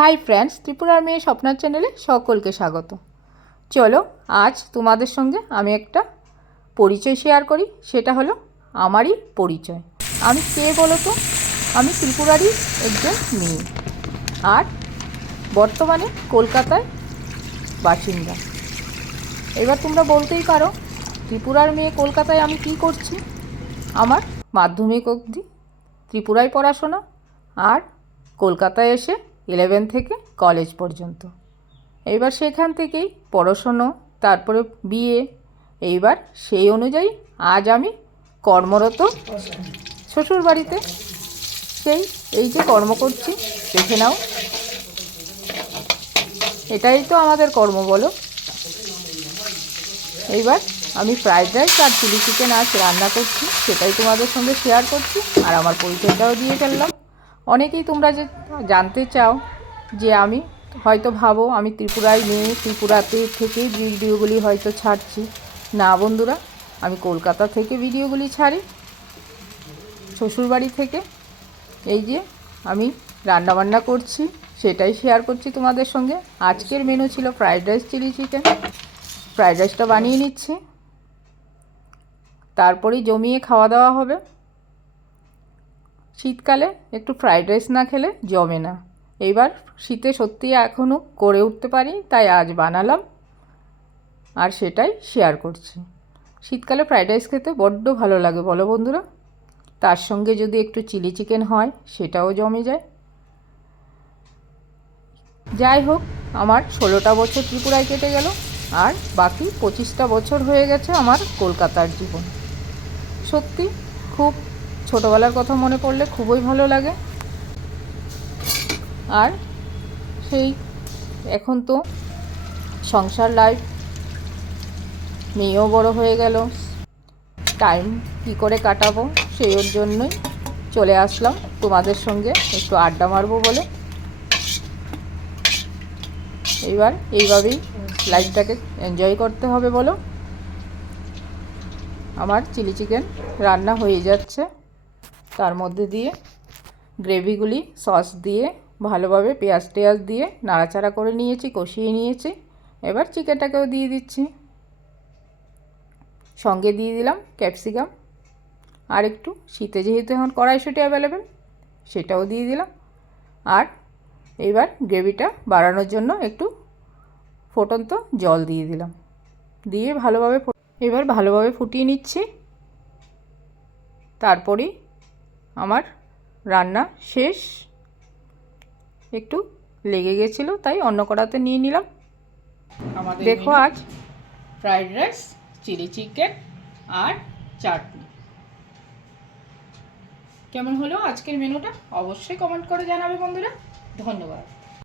Hi friends, ত্রিপুরার মেয়ে স্বপ্নার চ্যানেলে সকলকে স্বাগত। চলো আজ তোমাদের সঙ্গে আমি একটা পরিচয় শেয়ার করি। সেটা হলো আমারই পরিচয়। আমি কে বলো তো? আমি ত্রিপুরারই একজন মেয়ে, আর বর্তমানে কলকাতায় বাসিন্দা। এবার তোমরা বলতেই পারো, ত্রিপুরার মেয়ে কলকাতায় আমি কি করছি? আমার মাধ্যমিক অবধি ত্রিপুরায় পড়াশোনা, আর কলকাতায় এসে 11 থেকে কলেজ পর্যন্ত। এইবার সেখান থেকেই পড়াশুনো, তারপরে বিয়ে। এইবার সেই অনুযায়ী আজ আমি কর্মরত শ্বশুর বাড়িতে। এই যে কর্ম করছি, দেখে নাও। এটাই তো আমাদের কর্ম, বলো। এইবার আমি ফ্রাইড রাইস আর চিলি চিকেন আজ রান্না করছি, সেটাই তোমাদের সঙ্গে শেয়ার করছি, আর আমার পরিচয়টাও দিয়ে ফেললাম। অনেকেই তোমরা যে জানতে চাও যে আমি হয়তো ভাবো আমি ত্রিপুরায় মেয়ে, ত্রিপুরাতে থেকে ভিডিওগুলি হয়তো ছাড়ছি। না বন্ধুরা, আমি কলকাতা থেকে ভিডিওগুলি ছাড়ি, শ্বশুরবাড়ি থেকে। এই যে আমি রান্নাবান্না করছি, সেটাই শেয়ার করছি তোমাদের সঙ্গে। আজকের মেনু ছিল fried rice chilli chicken. Fried রাইসটা বানিয়ে নিচ্ছি, তারপরেই জমিয়ে খাওয়া দাওয়া হবে। শীতকালে একটু ফ্রাইড রাইস না খেলে জমে না। এইবার শীতে সত্যি এখনও করে উঠতে পারি, তাই আজ বানালাম আর সেটাই শেয়ার করছি। শীতকালে ফ্রাইড রাইস খেতে বড্ড ভালো লাগে, বলো বন্ধুরা। তার সঙ্গে যদি একটু চিলি চিকেন হয়, সেটাও জমে যায়। যাই হোক, আমার 16টা বছর ত্রিপুরায় কেটে গেল, আর বাকি 25টা বছর হয়ে গেছে আমার কলকাতার জীবন। সত্যি খুব ছোটোবেলার কথা মনে পড়লে খুবই ভালো লাগে। আর সেই এখন তো সংসার লাইফ, মেয়েও বড় হয়ে গেল, টাইম কী করে কাটাবো সেই ওর জন্যই চলে আসলাম তোমাদের সঙ্গে একটু আড্ডা মারবো বলে। এইবার এইভাবেই লাইফটাকে এনজয় করতে হবে, বলো। আমার চিলি চিকেন রান্না হয়ে যাচ্ছে, তার মধ্যে দিয়ে গ্রেভিগুলি সস দিয়ে ভালোভাবে পেঁয়াজ টেয়াজ দিয়ে নাড়াচাড়া করে নিয়েছি, কষিয়ে নিয়েছি। এবার চিকেনটাকেও দিয়ে দিচ্ছি, সঙ্গে দিয়ে দিলাম ক্যাপসিকাম, আর একটু শীতে যেহেতু এখন কড়াইশুঁটি অ্যাভেলেবেল, সেটাও দিয়ে দিলাম। আর এইবার গ্রেভিটা বাড়ানোর জন্য একটু ফুটন্ত জল দিয়ে দিলাম, দিয়ে এবার ভালোভাবে ফুটিয়ে নিচ্ছি। তারপরেই আমার রান্না শেষ। একটু লেগে গেছিলো, তাই অন্য কড়াতে নিয়ে নিলাম। আমাদের দেখো আজ ফ্রাইড রাইস, চিলি চিকেন আর চাটনি। কেমন হলো আজকের মেনুটা অবশ্যই কমেন্ট করে জানাবে বন্ধুরা। ধন্যবাদ।